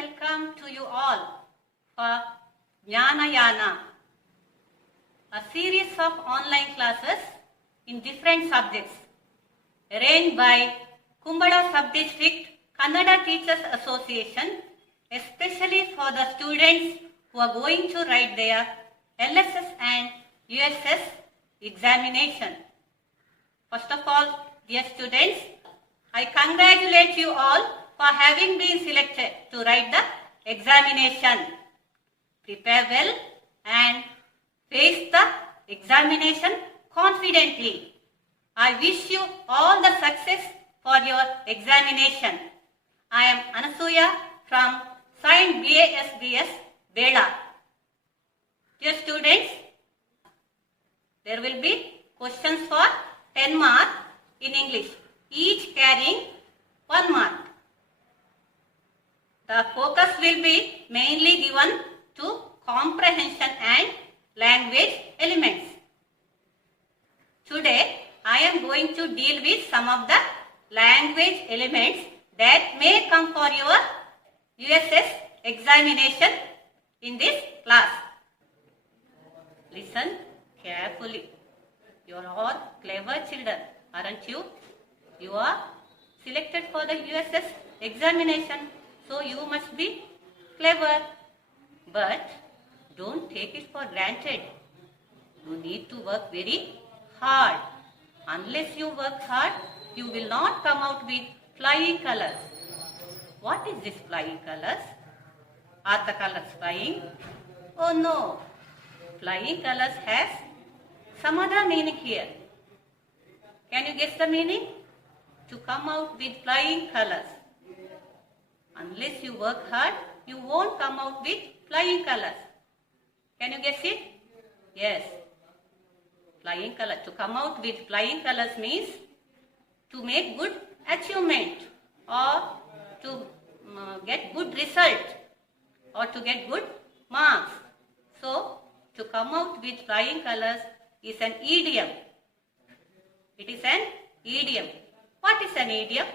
welcome to you all for Jnanayana, a series of online classes in different subjects arranged by Kumbada Sub-District Kannada Teachers Association, especially for the students who are going to write their LSS and USS examination. First of all, dear students, I congratulate you all for having been selected to write the examination. Prepare well and face the examination confidently. I wish you all the success for your examination. I am Anasuya from Saint BASBS, Bela. Dear students, there will be questions for 10 marks in English, each carrying 1 mark. The focus will be mainly given to comprehension and language elements. Today, I am going to deal with some of the language elements that may come for your USS examination in this class. Listen carefully. You are all clever children, aren't you? You are selected for the USS examination, so you must be clever. But don't take it for granted. You need to work very hard. Unless you work hard, you will not come out with flying colors. What is this flying colors? Are the colors flying? Oh no. Flying colors has some other meaning here. Can you guess the meaning? To come out with flying colors. Unless you work hard, you won't come out with flying colors. Can you guess it? Yes. Flying color. To come out with flying colors means to make good achievement or to get good result or to get good marks. So, to come out with flying colors is an idiom. It is an idiom. What is an idiom?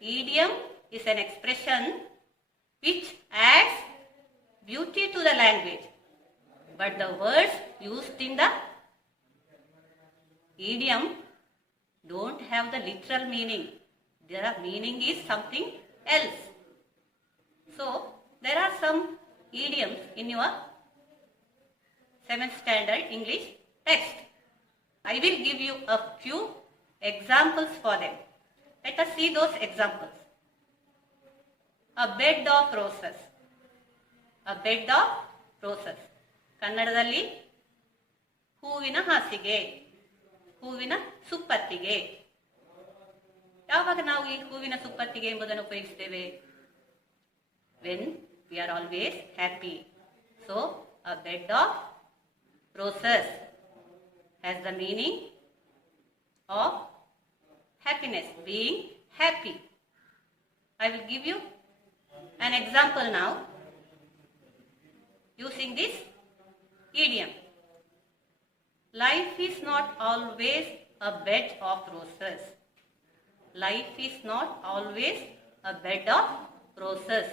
Idiom is an expression which adds beauty to the language. But the words used in the idiom don't have the literal meaning. Their meaning is something else. So, there are some idioms in your 7th standard English text. I will give you a few examples for them. Let us see those examples. A bed of roses. A bed of roses. ಕನ್ನಡದಲ್ಲಿ ಹೂವಿನ ಹಾಸಿಗೆ, ಹೂವಿನ ಸುಪ್ಪತ್ತಿಗೆ. ಯಾವಾಗ ನಾವು ಈ ಹೂವಿನ ಸುಪ್ಪತ್ತಿಗೆ ಎಂಬುದನ್ನು ಉಪಯೋಗಿಸ್ತೇವೆ? When we are always happy. So, a bed of roses has the meaning of happiness, being happy. I will give you an example now using this idiom. Life is not always a bed of roses. Life is not always a bed of roses.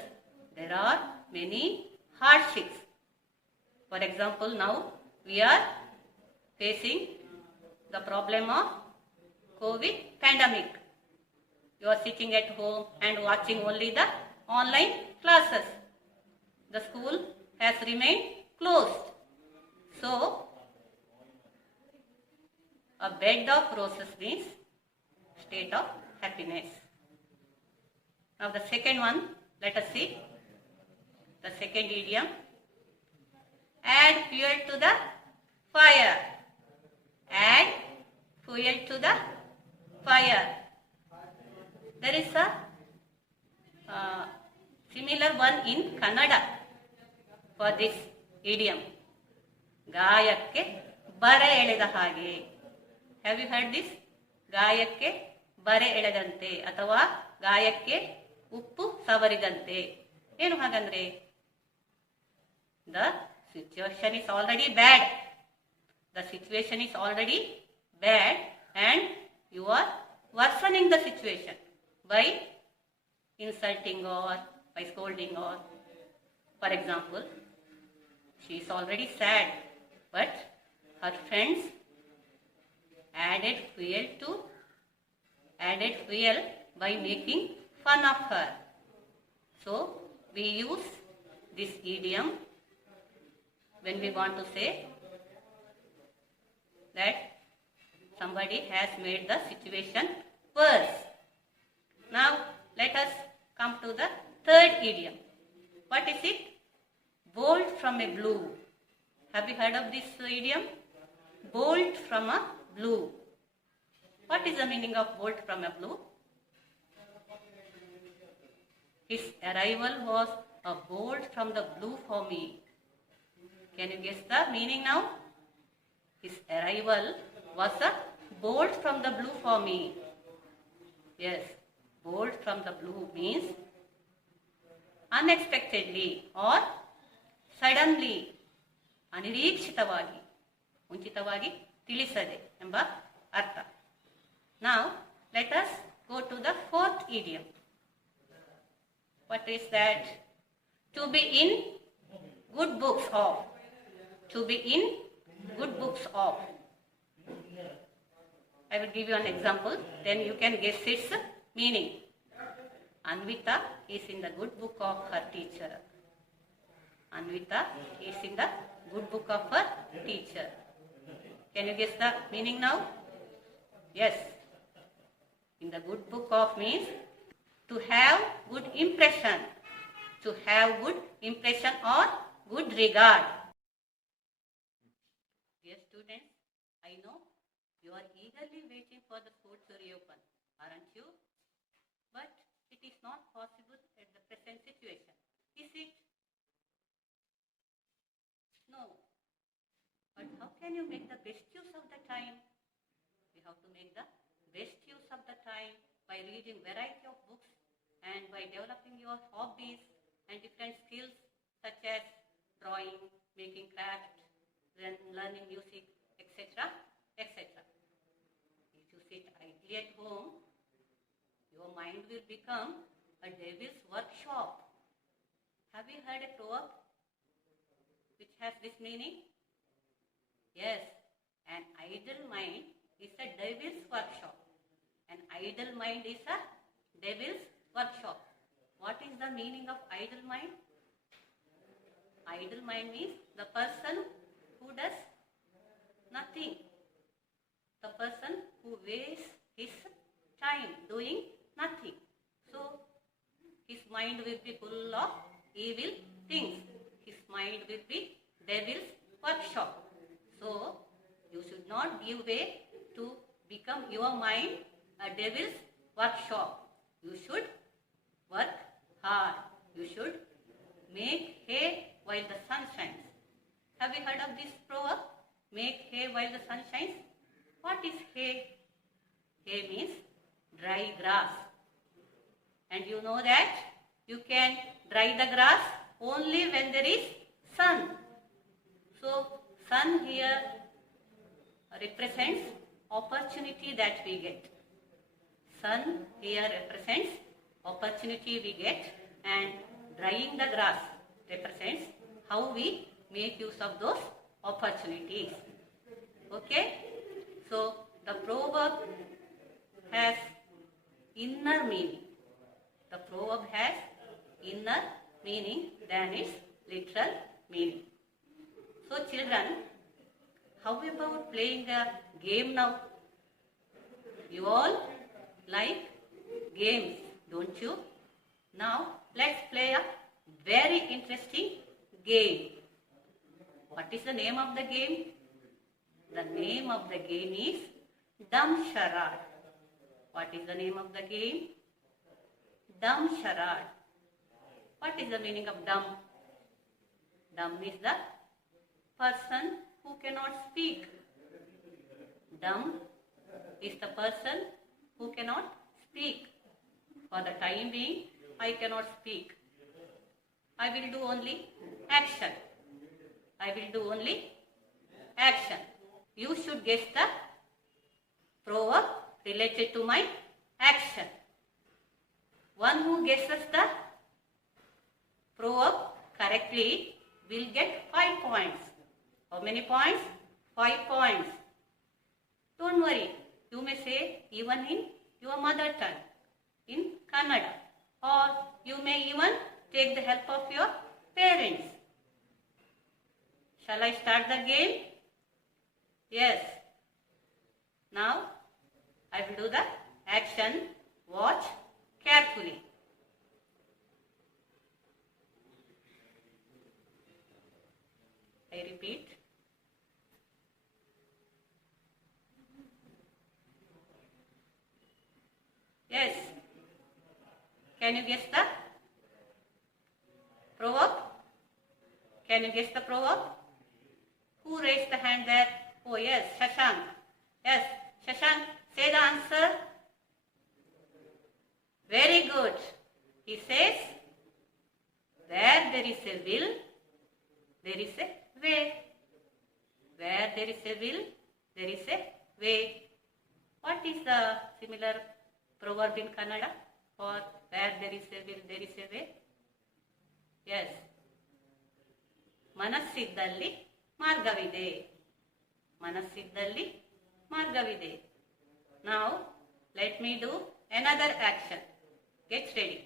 There are many hardships. For example, now we are facing the problem of COVID pandemic. You are sitting at home and watching only the online classes. The school has remained closed. So, a bed of roses means state of happiness. Now the second one, let us see. The second idiom. Add fuel to the fire. Add fuel to the fire. There is a similar one in Kannada for this idiom. ಗಾಯಕ್ಕೆ ಬರೆ ಎಳೆದ ಹಾಗೆ. Have you heard this? ಗಾಯಕ್ಕೆ ಬರೆ ಎಳೆದಂತೆ ಅಥವಾ ಗಾಯಕ್ಕೆ ಉಪ್ಪು ಸವರಿದಂತೆ. ಏನು ಹಾಗಂದ್ರೆ? The situation is already bad. The situation is already bad and you are worsening the situation by insulting or by scolding, or for example, she is already sad, but her friends added fuel by making fun of her. So we use this idiom when we want to say that somebody has made the situation worse. Now let us come to the third idiom. What is it? Bolt from a blue. Have you heard of this idiom? Bolt from a blue. What is the meaning of bolt from a blue? His arrival was a bolt from the blue for me. Can you guess the meaning now? His arrival was a bolt from the blue for me. Yes, bolt from the blue means unexpectedly or suddenly, ಅನಿರೀಕ್ಷಿತವಾಗಿ, ಮುಂಚಿತವಾಗಿ, ತಿಳಿಸದೆ ಎಂಬ ಅರ್ಥ. Now let us go to the fourth idiom. What is that? To be in good books of. To be in good books of. I will give you an example, then you can guess its meaning. Anvita is in the good book of her teacher. Anvita is in the good book of her teacher. Can you guess the meaning now? Yes. In the good book of means to have good impression. To have good impression or good regard. Dear students, I know you are eagerly waiting for the school to reopen, aren't you? But it is not possible at the present situation. Is it? No. But how can you make the best use of the time? You have to make the best use of the time by reading variety of books and by developing your hobbies and different skills such as drawing, making craft, then learning music, etc., etc. If you sit idly at home, your mind will become a devil's workshop. Have you heard a proverb which has this meaning? Yes, an idle mind is a devil's workshop. An idle mind is a devil's workshop. What is the meaning of idle mind? Idle mind means the person who does nothing. The person who wastes his time doing nothing. So his mind will be full of evil things. His mind will be devil's workshop. So you should not give way to become your mind a devil's workshop. You should work hard. You should make hay while the sun shines. Have you heard of this proverb? Make hay while the sun shines. What is hay? Hay means dry grass. And you know that you can dry the grass only when there is sun. So sun here represents opportunity that we get. Sun here represents opportunity we get, and drying the grass represents how we make use of those opportunities. Okay? So the proverb has inner meaning. The proverb has inner meaning than its literal meaning. So children, how about playing a game now? You all like games, don't you? Now let's play a very interesting game. What is the name of the game? The name of the game is Dumb Charade. What is the name of the game? Dumb Charade. What is the meaning of dumb? Dumb is the person who cannot speak. Dumb is the person who cannot speak. For the time being, I cannot speak. I will do only action. I will do only action. You should guess the proverb related to my action. One who guesses the proverb correctly will get 5 points. How many points? 5 points. Don't worry. You may say even in your mother tongue, in Kannada, or you may even take the help of your parents. Shall I start the game? Yes. Now I will do the action. Watch carefully. I repeat. Yes. Can you guess the proverb? Can you guess the proverb? Who raised the hand there? Oh yes, Shashank. Yes, Shashank, say the answer. Very good. He says, where there is a will, there is a way. Where there is a will, there is a way. What is the similar proverb in Kannada for where there is a will, there is a way? Yes. ಮನಸ್ಸಿದ್ದಲ್ಲಿ ಮಾರ್ಗವಿದೆ. ಮನಸ್ಸಿದ್ದಲ್ಲಿ ಮಾರ್ಗವಿದೆ. Now let me do another action. Get ready.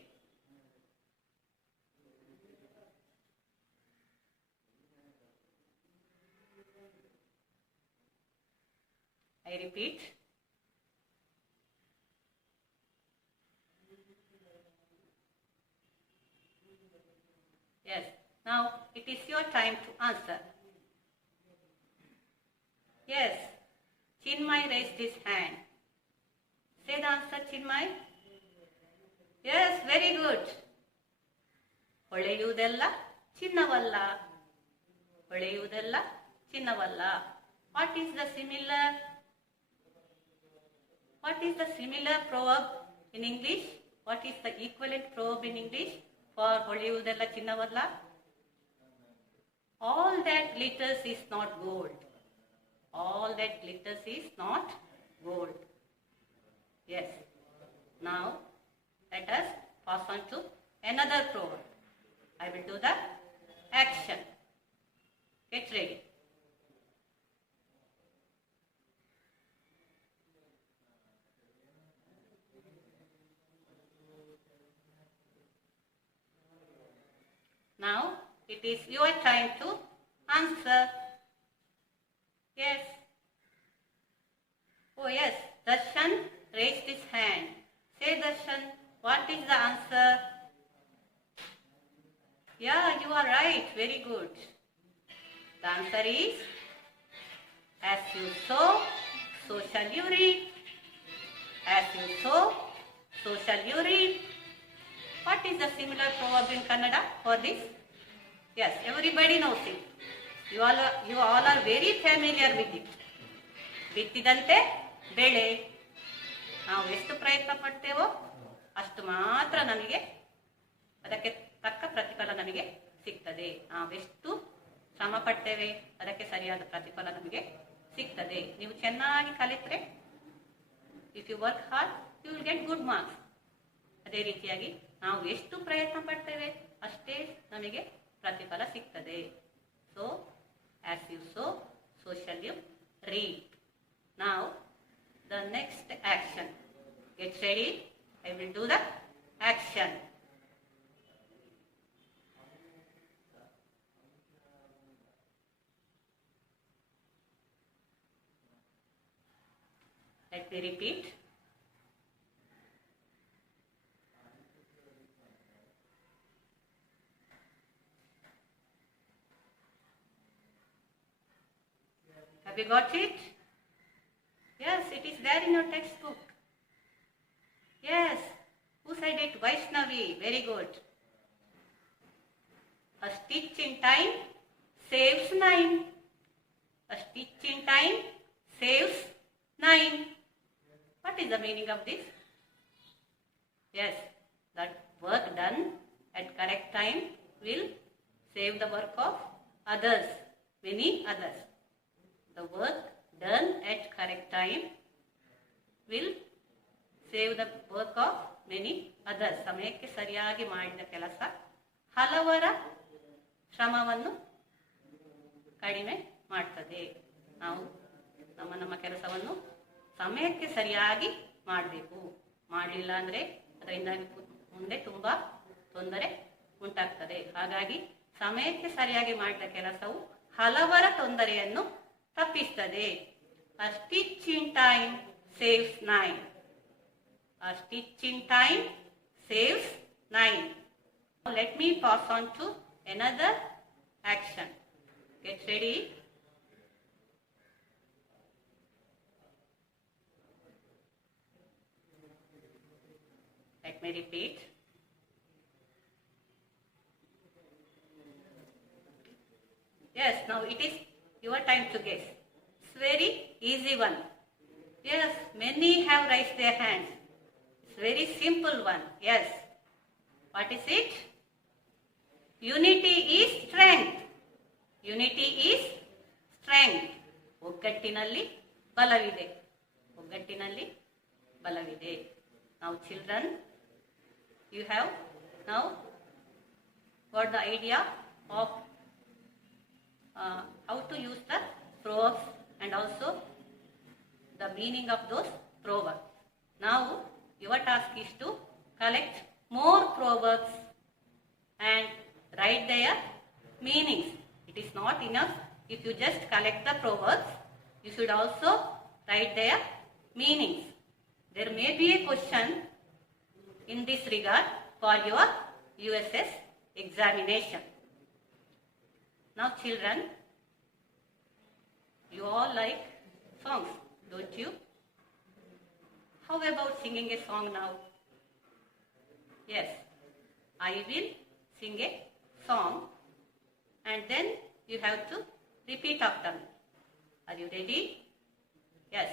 I repeat. Yes. Now it is your time to answer. Yes. Chinmay raised his hand. Say the answer, Chinmay. Yes, very good. ಹೊಳೆಯುವುದೆಲ್ಲ ಚಿನ್ನವಲ್ಲ. ಹೊಳೆಯುವುದೆಲ್ಲ ಚಿನ್ನವಲ್ಲ. What is the similar? What is the similar proverb in English? What is the equivalent proverb in English for ಹೊಳೆಯುವುದೆಲ್ಲ ಚಿನ್ನವಲ್ಲ? All that glitters is not gold. All that glitters is not gold. Yes. Now let us pass on to another proverb. I will do the action. Get ready. Now it is your time to answer. Yes. Oh yes, Darshan raised his hand. Say Darshan, what is the answer? Yeah, you are right. Very good. The answer is, as you sow, so shall you reap. As you sow, so shall you reap. What is the similar proverb in Kannada for this? Yes, everybody knows it. You all are very familiar with it. ಬಿತ್ತಿದಂತೆ ಬೆಳೆ. ನಾವು ಎಷ್ಟು ಪ್ರಯತ್ನ ಪಡ್ತೇವೋ ಅಷ್ಟು ಮಾತ್ರ ನಮಗೆ ಅದಕ್ಕೆ ತಕ್ಕ ಪ್ರತಿಫಲ ನಮಗೆ ಸಿಗ್ತದೆ. ನಾವೆಷ್ಟು ಶ್ರಮ ಪಡ್ತೇವೆ ಅದಕ್ಕೆ ಸರಿಯಾದ ಪ್ರತಿಫಲ ನಮಗೆ ಸಿಗ್ತದೆ. ನೀವು ಚೆನ್ನಾಗಿ ಕಲಿತ್ರೆ, if you work hard you will get good marks. ಅದೇ ರೀತಿಯಾಗಿ ನಾವು ಎಷ್ಟು ಪ್ರಯತ್ನ ಪಡ್ತೇವೆ ಅಷ್ಟೇ ನಮಗೆ ಪ್ರತಿಫಲ ಸಿಗ್ತದೆ. So as you sow, so shall you reap. Now the next action. Get ready. I will do the action. Let me repeat. Have you got it? Yes, it is there in your textbook. Yes. Who said it? Vaishnavi. Very good. A stitch in time saves 9. A stitch in time saves 9. What is the meaning of this? Yes, that work done at correct time will save the work of others, many others. The work done at correct time will save the work of many others. ಸಮಯಕ್ಕೆ ಸರಿಯಾಗಿ ಮಾಡಿದ ಕೆಲಸ ಹಲವರ ಶ್ರಮವನ್ನು ಕಡಿಮೆ ಮಾಡ್ತದೆ. ನಾವು ನಮ್ಮ ಕೆಲಸವನ್ನು ಸಮಯಕ್ಕೆ ಸರಿಯಾಗಿ ಮಾಡಬೇಕು. ಮಾಡಲಿಲ್ಲ ಅಂದರೆ ಅದರಿಂದಾಗಿ ಮುಂದೆ ತುಂಬ ತೊಂದರೆ ಉಂಟಾಗ್ತದೆ. ಹಾಗಾಗಿ ಸಮಯಕ್ಕೆ ಸರಿಯಾಗಿ ಮಾಡಿದ ಕೆಲಸವು ಹಲವರ ತೊಂದರೆಯನ್ನು ತಪ್ಪಿಸ್ತದೆ. A stitch in time saves 9. A stitch in time saves 9. Now let me pass on to another action. Get ready. Let me repeat. Yes, now it is your time to guess. It's very easy one. Yes, many have raised their hands. It's very simple one. Yes. What is it? Unity is strength. Unity is strength. ಒಗ್ಗಟ್ಟಿನಲ್ಲಿ ಬಲವಿದೆ. ಒಗ್ಗಟ್ಟಿನಲ್ಲಿ ಬಲವಿದೆ. Now children, you have now got the idea of how to use the proverbs and also the meaning of those proverbs. Now your task is to collect more proverbs and write their meanings. It is not enough if you just collect the proverbs. You should also write their meanings. There may be a question in this regard for your USS examination. Now children, you all like songs, don't you? How about singing a song now? Yes, I will sing a song and then you have to repeat after me. Are you ready? Yes,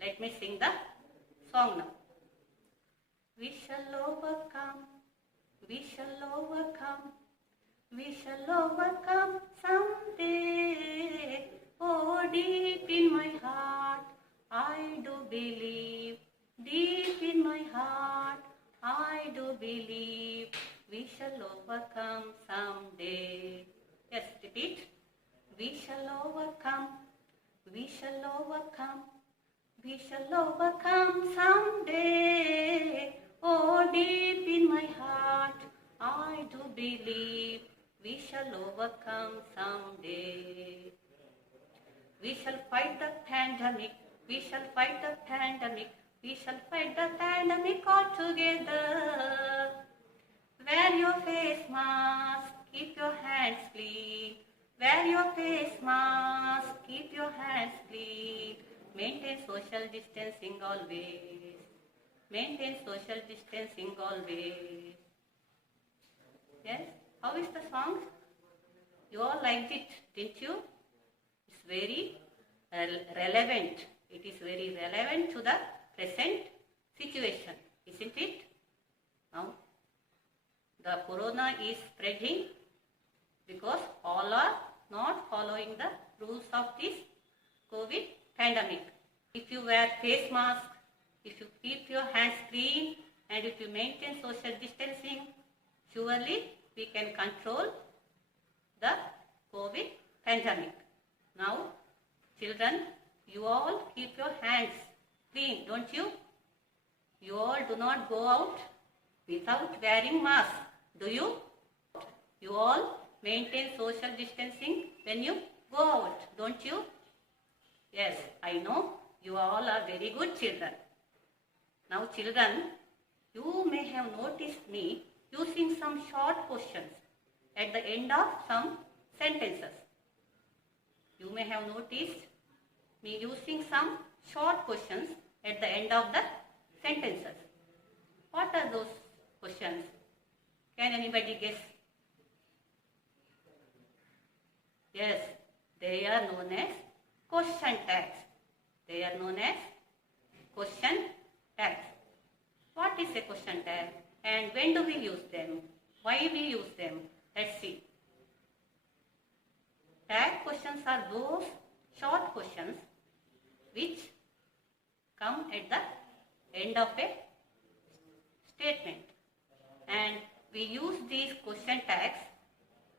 let me sing the song now. We shall overcome, we shall overcome, we shall overcome someday. Oh, deep in my heart, I do believe. Deep in my heart, I do believe. We shall overcome someday. Yes, repeat. We shall overcome, we shall overcome, we shall overcome someday. Oh, deep in my heart, I do believe. We shall overcome someday. We shall fight the pandemic. We shall fight the pandemic. We shall fight the pandemic all together. Wear your face mask. Keep your hands clean. Wear your face mask. Keep your hands clean. Maintain social distancing always. Maintain social distancing always. Yes? How is the song? You all liked it, didn't you? It's very relevant. It is very relevant to the present situation, isn't it? Now, the corona is spreading because all are not following the rules of this COVID pandemic. If you wear face mask, if you keep your hands clean, and if you maintain social distancing, surely we can control the COVID pandemic. Now, children, you all keep your hands clean, don't you? You all do not go out without wearing mask, do you? You all maintain social distancing when you go out, don't you? Yes, I know you all are very good children. Now children, you may have noticed me using some short questions at the end of some sentences. You may have noticed me using some short questions at the end of the sentences. What are those questions? Can anybody guess? Yes, they are known as question tags. They are known as question tags. What is a question tag and when do we use them? Why we use them? Let's see. Tag questions are those short questions which come at the end of a statement and we use these question tags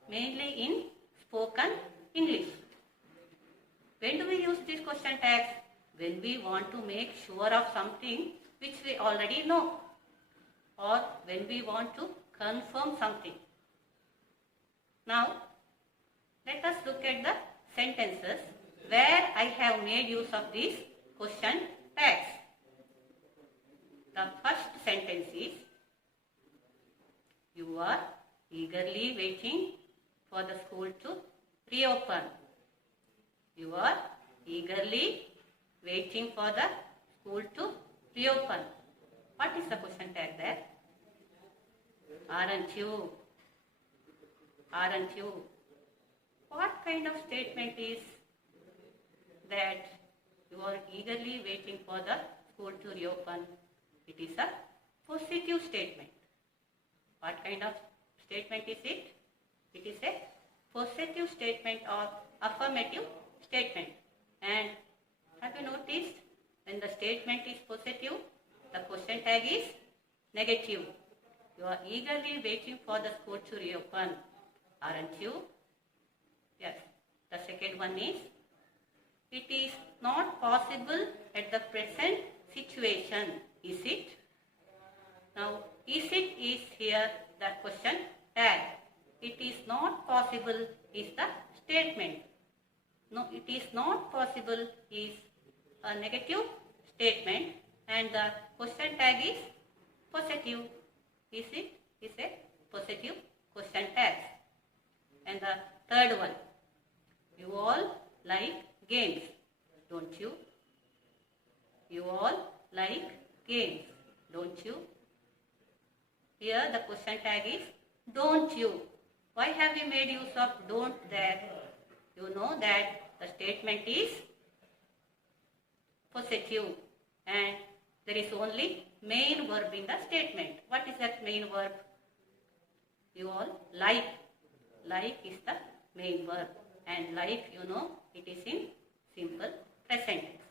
mainly in spoken English. When do we use these question tags? When we want to make sure of something which we already know, or when we want to confirm something. Now, let us look at the sentences where I have made use of these question tags. The first sentence is, you are eagerly waiting for the school to reopen. You are eagerly waiting for the school to reopen. What is the question tag there? Aren't you? Aren't you? What kind of statement is that you are eagerly waiting for the school to reopen? It is a positive statement. What kind of statement is it? It is a positive statement or affirmative statement. And have you noticed, when the statement is positive, the question tag is negative. You are eagerly waiting for the school to reopen, aren't you? Yes. The second one is, it is not possible at the present situation, is it? Now, is it is here the question tag. It is not possible is the statement. No, it is not possible is a negative statement, and the question tag is positive. Is it? Is a positive question tag. And the third one, you all like games, don't you? You all like games, don't you? Here the question tag is don't you. Why have we made use of don't there? You know that the statement is positive and there is only main verb in the statement. What is that main verb? You all like. Like is the main verb, and like, you know, it is in simple present tense.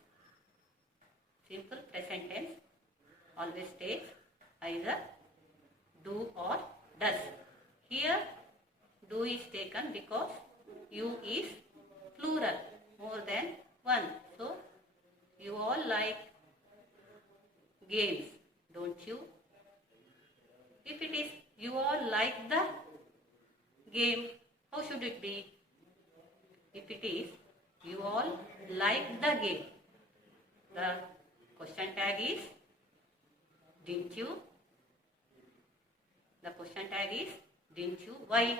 Simple present tense always takes either do or does. Here do is taken because you is plural, more than one. So you all like games, don't you? If it is you all like the game, how should it be? If it is you all like the game, the question tag is didn't you? The question tag is didn't you? Why?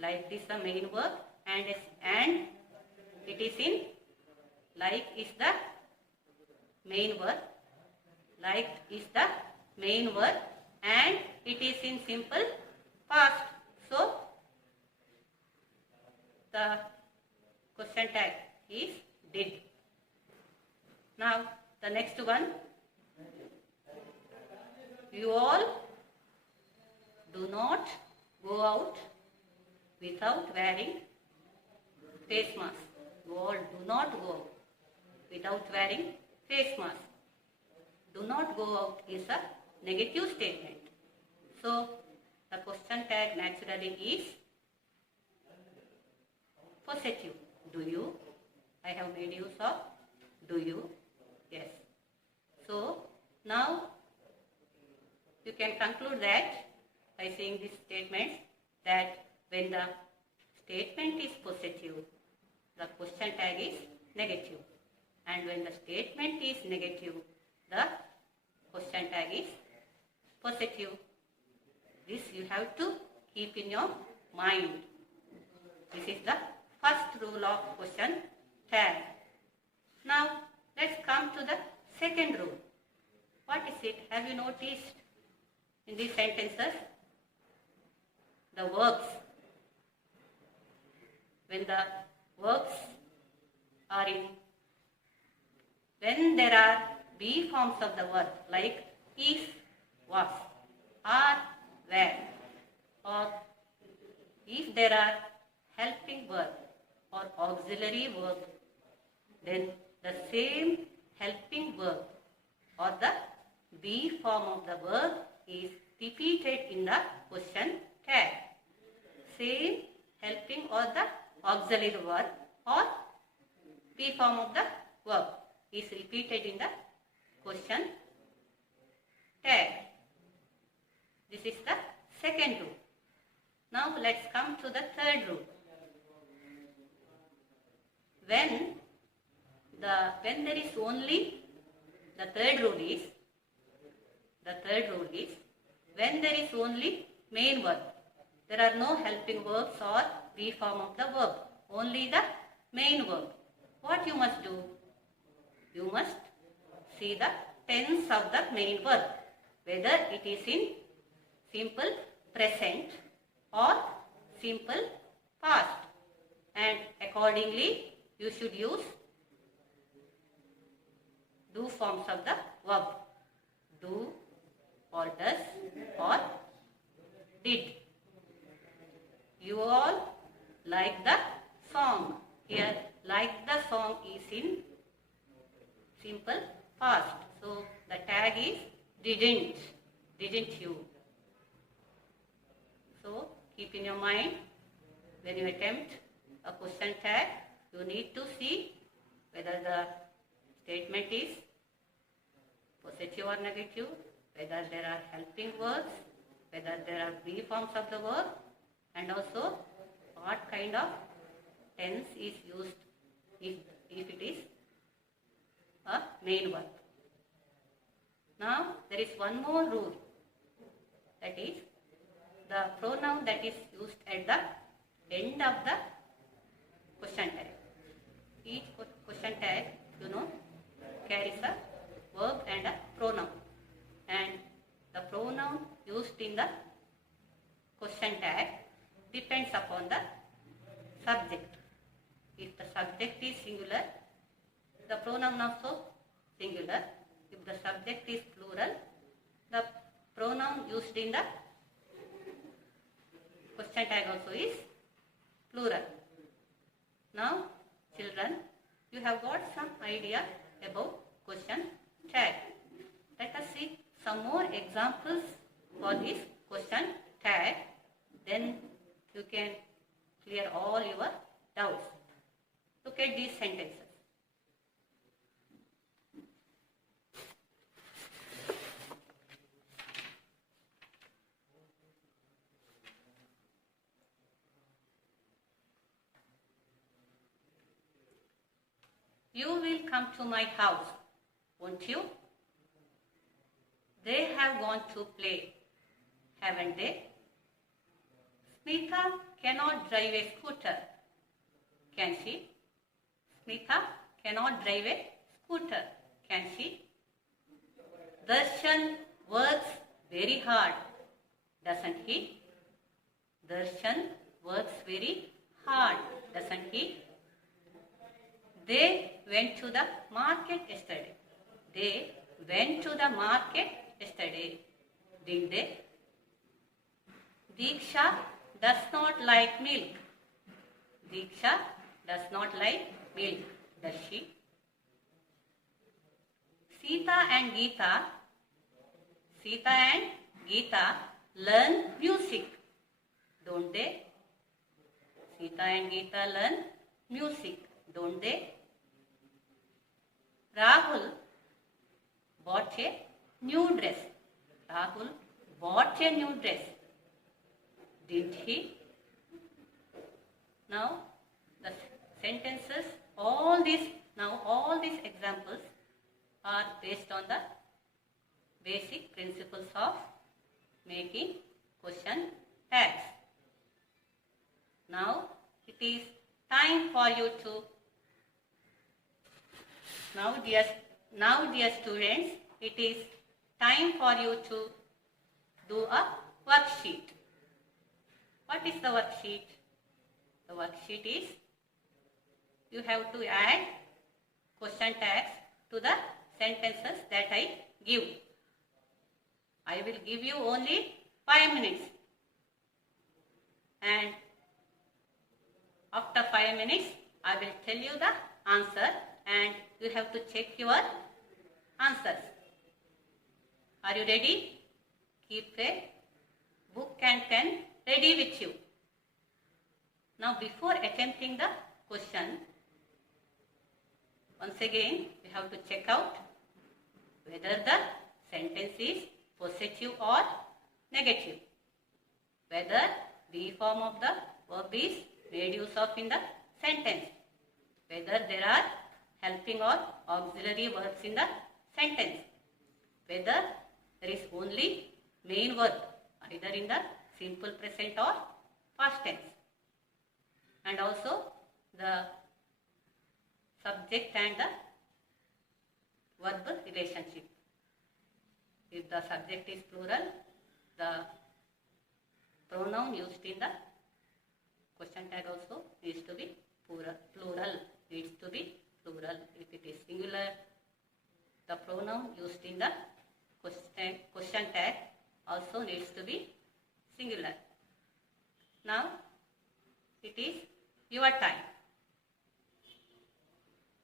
Like is the main verb, and it is in like is the main verb. Like is the main verb and it is in simple past. So the question tag is did. Now the next one, you all do not go out without wearing face mask. You all do not go out without wearing face mask. Do not go out is a negative statement. So the question tag naturally is positive. Do you? I have made use of do you. Yes. So now you can conclude that by saying these statements, that when the statement is positive, the question tag is negative, and when the statement is negative, the question tag is positive. This you have to keep in your mind. This is the first rule of question tag. Now let's come to the second rule. What is it? Have you noticed in these sentences? The verbs. When the verbs are in, when there are be forms of the verb like is, was, are, were, or if there are helping verb or auxiliary verb, then the same helping verb or the be form of the verb is repeated in the question tag. Same helping or the auxiliary verb or be form of the verb is repeated in the question tag. This is the second rule. Now let's come to the third rule. When there is only the third rule is when there is only main verb. There are no helping verbs or be form of the verb. Only the main verb. What you must do? You must see the tense of the main verb. Whether it is in simple present or simple past. And accordingly, you should use do forms of the verb. Do or does or did. You all like the song. Here, like the song is in simple past. So, the tag is didn't. Didn't you? So, keep in your mind, when you attempt a question tag, you need to see whether the statement is positive or negative, whether there are helping verbs, whether there are be forms of the verb, and also what kind of tense is used if it is a main verb. Now, there is one more rule, that is the pronoun that is used at the end of the question tag. Each question tag, carries a verb and a pronoun. And the pronoun used in the question tag depends upon the subject. If the subject is singular, the pronoun also singular. If the subject is plural, the pronoun used in the question tag also is plural. Now, children, you have got some idea about question tag. Let us see some more examples for this question tag. Then you can clear all your doubts. Look at these sentences. You will come to my house, won't you? They have gone to play, haven't they? Smitha cannot drive a scooter, can she? Smitha cannot drive a scooter, can she? Darshan works very hard, doesn't he? Darshan works very hard, doesn't he? They went to the market yesterday. They went to the market yesterday, did they? Diksha does not like milk. Diksha does not like milk, does she? Sita and Geeta learn music, don't they? Sita and Geeta learn music, don't they? Rahul bought a new dress. Rahul bought a new dress, didn't he? Now, the sentences, all these examples are based on the basic principles of making question tags. Now, it is time for you to Now, dear students, it is time for you to do a worksheet. What is the worksheet? The worksheet is you have to add question tags to the sentences that I give. I will give you only 5 minutes. And after 5 minutes, I will tell you the answer and you have to check your answers. Are you ready? keep a book and pen ready with you. Now before attempting the question, once again we have to check out whether the sentence is possessive or negative, whether be form of the verb is made use of in the sentence, whether there are helping or auxiliary verbs in the sentence, whether there is only main verb either in the simple present or past tense, and also the subject and the verb relationship. If the subject is plural, the pronoun used in the question tag also needs to be plural. Needs to be plural. If it is singular, the pronoun used in the question tag also needs to be singular. Now it is your time.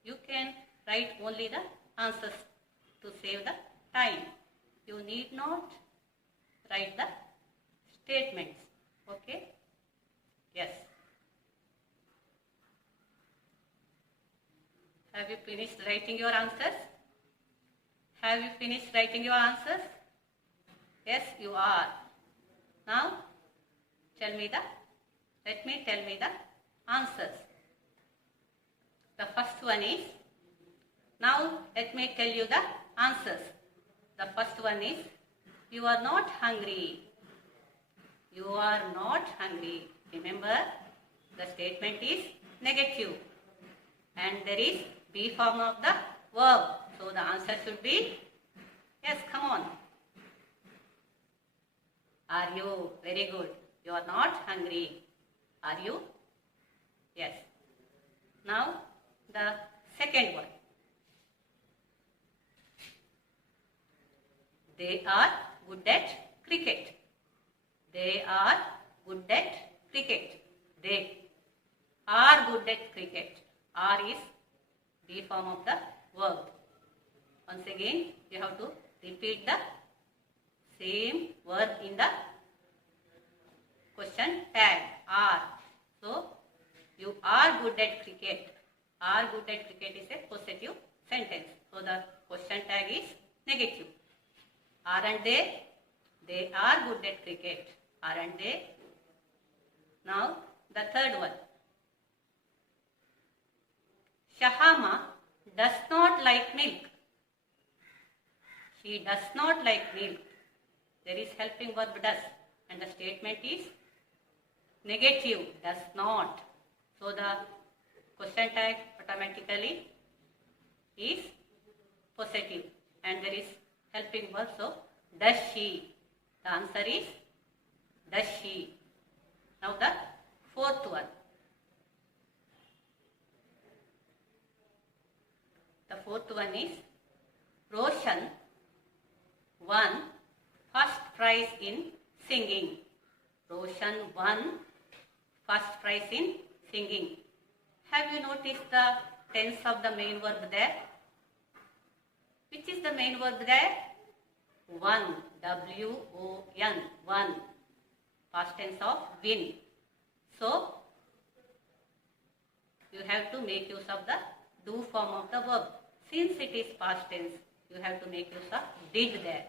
You can write only the answers to save the time. You need not write the statements. Okay? Yes. Have you finished writing your answers? Have you finished writing your answers? Yes, you are. Now, let me tell me the answers. The first one is, now let me tell you the answers. The first one is, you are not hungry. You are not hungry. Remember, the statement is negative. And there is be form of the verb. So the answer should be, yes, come on. Are you? Very good. You are not hungry. Are you? Yes. Now, the second one. They are good at cricket. They are good at cricket. They are good at cricket. Are is be form of the verb. Once again, you have to repeat the same verb in the question tag, are. So, you are good at cricket. Are good at cricket is a possessive sentence. So, the question tag is negative. Aren't they? They are good at cricket. Aren't they? Now, the third one. Shahama does not like milk. She does not like milk. There is helping verb does, and the statement is negative, does not. So the question tag automatically is possessive, and there is helping verb. So does she? The answer is does she. Now the fourth one. The fourth one is Roshan won first prize in singing. Roshan won first prize in singing. Have you noticed the tense of the main verb there? Which is the main verb there? Won. W-O-N. Won. Past tense of win. So, you have to make use of the do form of the verb. Since it is past tense, you have to make use of did there.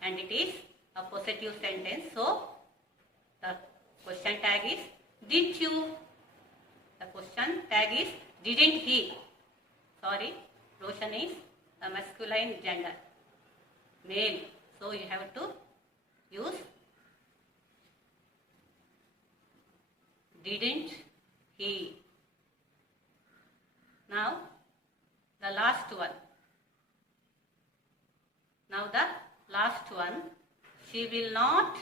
And it is a possessive sentence. So, the question tag is did you? The question tag is didn't he? Sorry, Roshan is a masculine gender, male. So, you have to use didn't he. Now, the last one. Now, the last one. She will not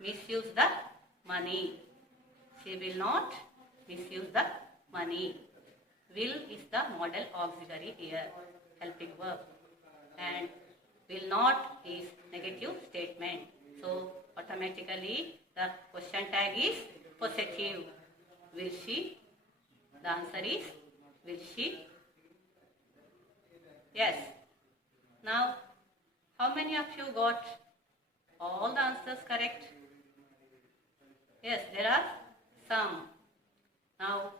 misuse the money. She will not misuse the money. Will is the model auxiliary here, helping verb. And will not is negative statement. So, automatically the question tag is possessive. Will she? The answer is will she? Yes. Now, How many of you got all the answers correct? Yes, there are some. Now,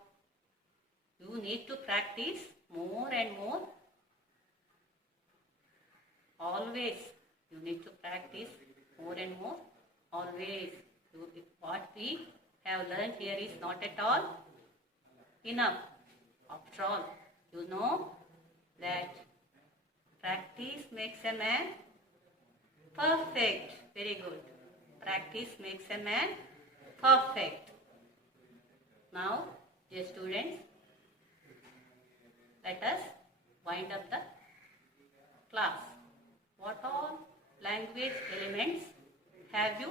you need to practice more and more. Always, you need to practice more and more. Always. What we have learned here is not at all enough. After all, you know that practice makes a man perfect. Very good. Practice makes a man perfect. Now, dear students, let us wind up the class. What all language elements have you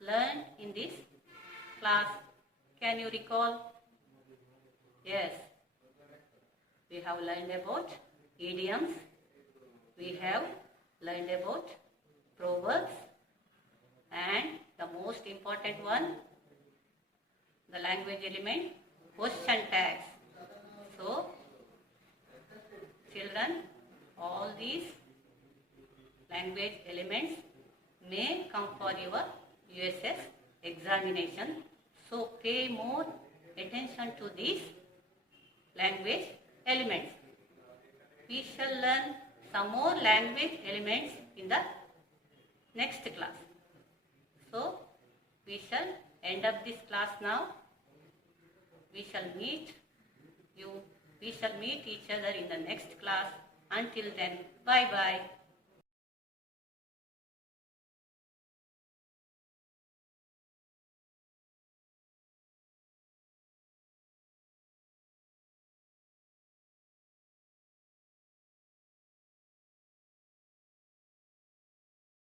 learned in this class? Can you recall? Yes, we have learned about idioms. We have learned about proverbs, and the most important one, the language element, question tags. So, children, all these language elements may come for your USS examination. So, pay more attention to these language elements. We shall learn some more language elements in the next class. So, we shall end up this class now. We shall meet each other in the next class. Until then, bye-bye.